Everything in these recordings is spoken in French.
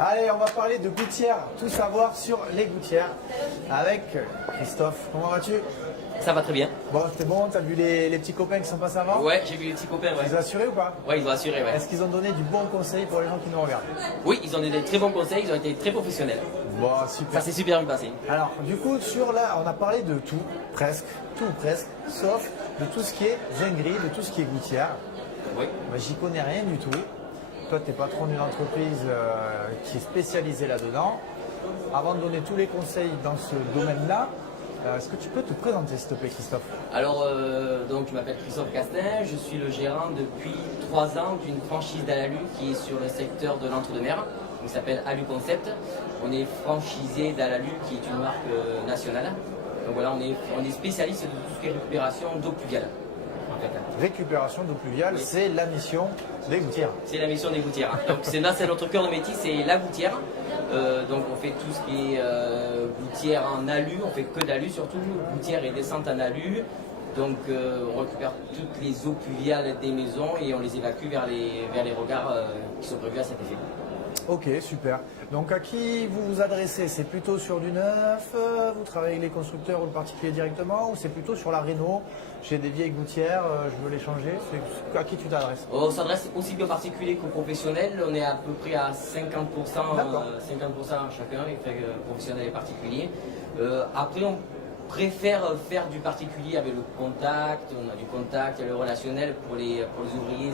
Allez, on va parler de gouttières, tout savoir sur les gouttières avec Christophe. Comment vas-tu? Ça va très bien. Bon, c'était bon, t'as vu les petits copains qui sont passés avant? Ouais, j'ai vu les petits copains. Ouais. Ils ont assuré ou pas? Ouais, ils ont assuré. Ouais. Est-ce qu'ils ont donné du bon conseil pour les gens qui nous regardent? Oui, ils ont donné des très bons conseils, ils ont été très professionnels. Bon, super. Ça s'est super bien passé. Alors, du coup, sur là, on a parlé de tout, presque, sauf de tout ce qui est zinguerie, de tout ce qui est gouttière. Oui. Moi, j'y connais rien du tout. Toi, tu es patron d'une entreprise qui est spécialisée là-dedans. Avant de donner tous les conseils dans ce domaine-là, est-ce que tu peux te présenter, s'il te plaît, Christophe? Alors, donc, je m'appelle Christophe Castin, je suis le gérant depuis 3 ans d'une franchise d'Alalu qui est sur le secteur de l'Entre-deux-Mers. On s'appelle Alu Concept. On est franchisé d'Alalu qui est une marque nationale. Donc voilà, on est spécialiste de tout ce qui est récupération d'eau pluviale. En fait. Récupération d'eau pluviale, oui. C'est la mission des gouttières. C'est la mission des gouttières. Donc c'est notre cœur de métier, c'est la gouttière. Donc on fait tout ce qui est gouttière en alu, on fait que d'alu surtout, gouttière et descente en alu. Donc on récupère toutes les eaux pluviales des maisons et on les évacue vers les regards qui sont prévus à cet effet. Ok, super. Donc à qui vous vous adressez? C'est plutôt sur du neuf, vous travaillez avec les constructeurs ou le particulier directement, ou c'est plutôt sur la réno? J'ai des vieilles gouttières, je veux les changer. À qui tu t'adresses? On s'adresse aussi bien aux particuliers qu'aux professionnels. On est à peu près à 50%, 50% chacun, avec professionnels et particuliers. Après, on préfère faire du particulier avec le contact. On a du contact, il y a le relationnel pour les ouvriers,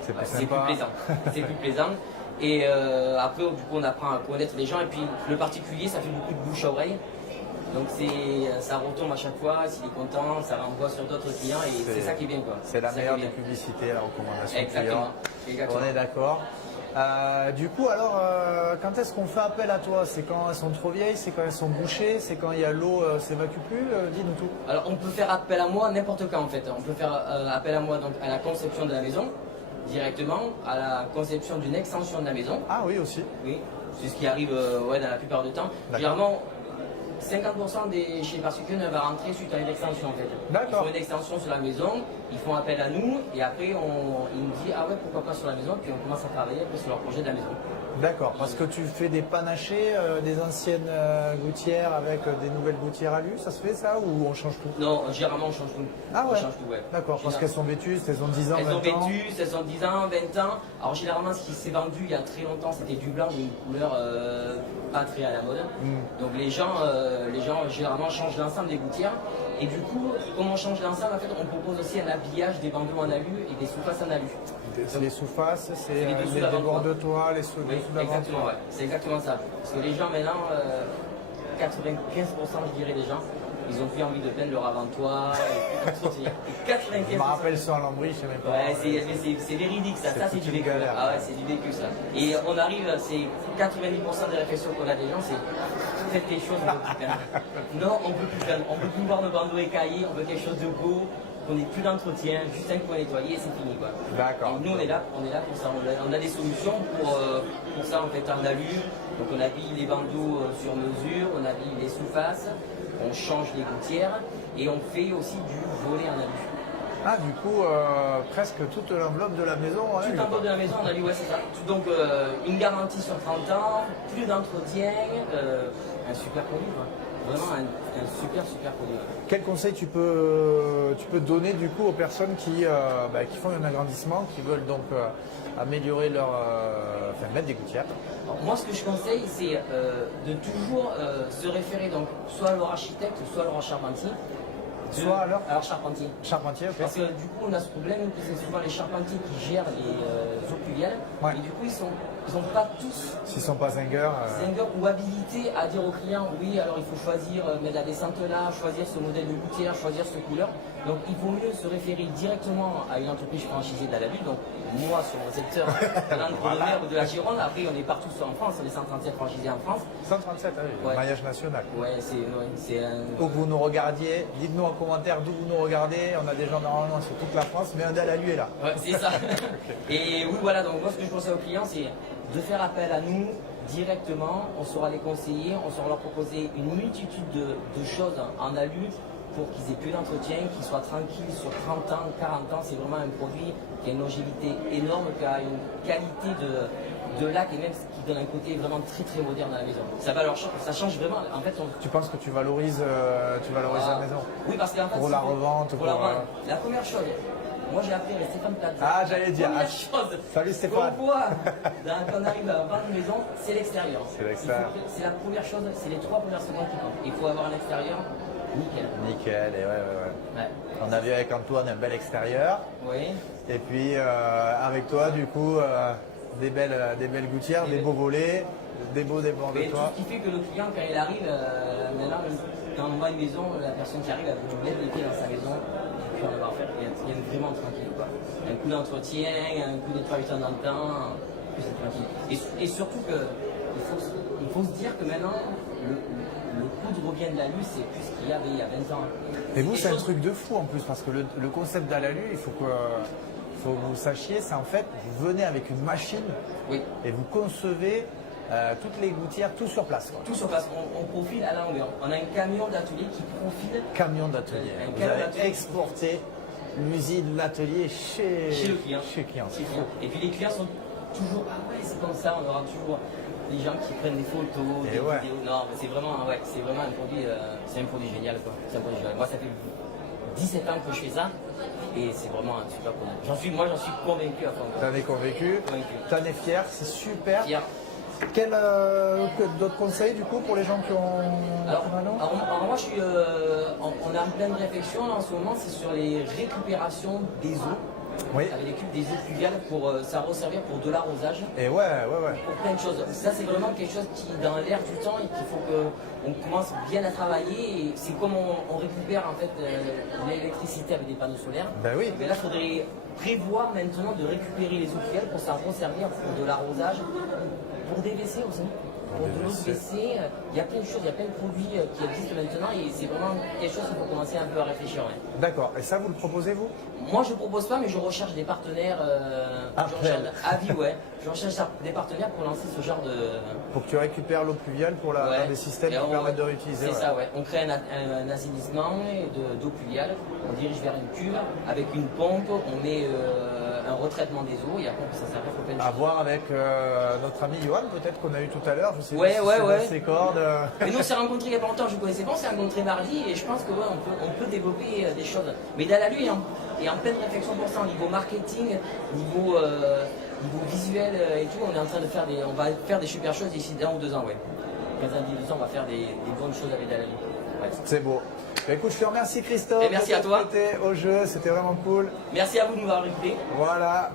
c'est plus plaisant. C'est plus plaisant. Et après, du coup, on apprend à connaître les gens. Et puis, le particulier, ça fait beaucoup de bouche à oreille. Donc, ça retombe à chaque fois. S'il est content, ça renvoie sur d'autres clients. Et c'est ça qui est bien, quoi. C'est la meilleure des publicités, la recommandation. Exactement. On est d'accord. Du coup, alors, quand est-ce qu'on fait appel à toi? C'est quand elles sont trop vieilles? C'est quand elles sont bouchées? C'est quand il y a l'eau s'évacue plus? Dis-nous tout. Alors, on peut faire appel à moi n'importe quand, en fait. On peut faire appel à moi donc, à la conception de la maison. Directement à la conception d'une extension de la maison. Ah oui, aussi. Oui, c'est ce qui arrive dans la plupart du temps. Généralement, 50% chez les particuliers va rentrer suite à une extension en fait. D'accord. Ils font une extension sur la maison, ils font appel à nous et après ils nous disent ah ouais pourquoi pas sur la maison, puis on commence à travailler après sur leur projet de la maison. D'accord, parce que tu fais des panachés, des anciennes gouttières avec des nouvelles gouttières alu, ça se fait ça ou on change tout? Non, généralement on change tout. Ah ouais, on change tout, ouais. D'accord, parce qu'elles sont vétustes, elles ont 10 ans, 20 ans. Elles ont vétustes, elles ont 10 ans, 20 ans. Alors généralement ce qui s'est vendu il y a très longtemps c'était du blanc, une couleur pas très à la mode. Donc les gens généralement changent l'ensemble des gouttières. Et du coup, comme on change l'ensemble, en fait, on propose aussi un habillage des bandeaux en alu et des sous-faces en alu. Les sous-faces, c'est les bords de toit, les sous exactement, ouais. C'est exactement ça. Parce que les gens maintenant, 95% je dirais des gens, ils ont plus envie de peindre leur avant-toit. 95%. Je me rappelle ça en Lambry, je sais même pas. Ouais, c'est véridique ça, c'est du vécu. Ah ouais, c'est du vécu ça. Et on arrive, c'est 90% des réflexions qu'on a des gens, c'est faites quelque chose, on peut plus peindre. Non, on peut plus peindre. On peut plus voir nos bandeaux écaillés, on veut quelque chose de beau. On n'ait plus d'entretien, juste un coin nettoyé et c'est fini quoi. D'accord. Nous on est là pour ça, on a des solutions pour ça en fait en alu. Donc on habille les bandeaux sur mesure, on habille les sous-faces, on change les gouttières et on fait aussi du volet en alu. Ah du coup presque toute l'enveloppe de la maison en alu. Toute l'enveloppe de la maison en alu, ouais c'est ça. Donc une garantie sur 30 ans, plus d'entretien, un super produit quoi. Vraiment un super produit. Quel conseil tu peux donner du coup aux personnes qui font un agrandissement, qui veulent donc améliorer mettre des gouttières? Alors, moi ce que je conseille c'est de toujours se référer donc soit à leur architecte, soit à leur charpentier. Soit alors charpentier. Charpentier, ok. Parce que du coup on a ce problème que c'est souvent les charpentiers qui gèrent les eaux pluviales. Ouais. Et du coup ils n'ont pas tous s'ils ne sont pas zingers ou habilités à dire aux clients oui alors il faut choisir mettre la descente là, choisir ce modèle de gouttière, choisir cette couleur. Donc il vaut mieux se référer directement à une entreprise franchisée d'Alalu. Donc moi sur mon secteur de l'Entre-deux-Mers ou de la Gironde, après on est partout en France, on est 137 franchisés en France. 137, oui, ouais. Maillage national. Ouais, c'est un... Où vous nous regardiez, dites-nous en commentaire d'où vous nous regardez, on a des gens normalement sur toute la France, mais un d'Alalu est là. Ouais, c'est ça. Et oui voilà, donc moi ce que je conseille aux clients c'est de faire appel à nous directement, on saura les conseiller, on saura leur proposer une multitude de choses en alu pour qu'ils aient plus d'entretien, qu'ils soient tranquilles sur 30 ans, 40 ans. C'est vraiment un produit qui a une longévité énorme, qui a une qualité de lac et même qui donne un côté vraiment très très moderne à la maison. Ça change vraiment. En fait, Tu penses que tu valorises la maison? Oui, parce qu'en fait, pour la revente, pour la revente. La première chose, moi j'ai appris avec Stéphane Plaza. Ah, j'allais dire. La première chose Salut Stéphane. qu'on voit quand on arrive à vendre une maison, c'est l'extérieur. C'est l'extérieur. C'est la première chose, c'est les 3 premières secondes qui comptent. Il faut avoir un extérieur nickel. Nickel, et ouais. On a vu avec Antoine un bel extérieur. Oui. Et puis avec toi, du coup, des belles gouttières, des beaux volets, des beaux débords de Tout toit. ce qui fait que le client, quand il arrive, maintenant, quand on voit une maison, la personne qui arrive, elle peut mettre les pieds dans sa maison, et puis on va faire, il y a vraiment tranquille. Quoi. Un coup d'entretien, un coup de travail de temps en temps, puis c'est tranquille. Et surtout il faut se dire que maintenant, le coût de revient de l'alu, c'est plus ce qu'il y avait il y a 20 ans. Mais vous, c'est un truc de fou en plus, parce que le concept d'Alalu, il faut que vous sachiez, c'est en fait, vous venez avec une machine et vous concevez toutes les gouttières, tout sur place. Quoi. Tout sur place, on profile à la longueur. On a un camion d'atelier qui profile. Camion d'atelier. Vous avez exporté l'usine, l'atelier chez le client. Chez le client. Et puis les clients sont toujours, ah ouais, c'est comme ça, on aura toujours les gens qui prennent des photos, des vidéos. Non, mais c'est vraiment un produit génial. Quoi. C'est un produit génial. Moi, ça fait 17 ans que je fais ça. Et c'est vraiment un super produit. Moi, j'en suis convaincu à fond. T'en es convaincu, t'en es fier, c'est super. Fier. Quel d'autres conseils du coup pour les gens qui ont alors moi, on est en pleine réflexion là, en ce moment, c'est sur les récupérations des eaux. Oui. Avec l'équipe des eaux pluviales pour ça resservir pour de l'arrosage. Et ouais. Pour plein de choses. Ça c'est vraiment quelque chose qui dans l'air du temps et qu'il faut qu'on commence bien à travailler. Et c'est comme on récupère en fait l'électricité avec des panneaux solaires. Ben oui. Mais là il faudrait prévoir maintenant de récupérer les eaux pluviales pour ça resservir pour de l'arrosage, pour des WC aussi. Pour de l'eau de WC, il y a plein de choses, il y a plein de produits qui existent maintenant et c'est vraiment quelque chose qu'il faut commencer un peu à réfléchir. Ouais. D'accord. Et ça, vous le proposez vous? Moi, je ne propose pas, mais je recherche des partenaires. Je recherche des partenaires pour lancer ce genre de. Pour que tu récupères l'eau pluviale pour dans des systèmes qui permettent de réutiliser. C'est ça, ouais. On crée un assainissement d'eau pluviale. On dirige vers une cuve avec une pompe. On met un retraitement des eaux et après on peut s'en servir pour plein de choses. À voir avec notre ami Johan, peut-être qu'on a eu tout à l'heure. Je sais pas si c'est dans ses cordes. Mais nous, on s'est rencontrés il n'y a pas longtemps. Je ne connaissais pas. On s'est rencontrés mardi et je pense que on peut développer des choses. Mais Dalalu est en pleine réflexion pour ça, au niveau marketing, niveau visuel et tout. On est en train de faire on va faire des super choses d'ici 1 ou 2 ans, ouais. 15 ans, 10 ans, on va faire des bonnes choses avec Dalalu. Ouais. C'est beau. Écoute, je te remercie Christophe. Et merci à toi. Au jeu, c'était vraiment cool. Merci à vous de nous avoir écoutés. Voilà.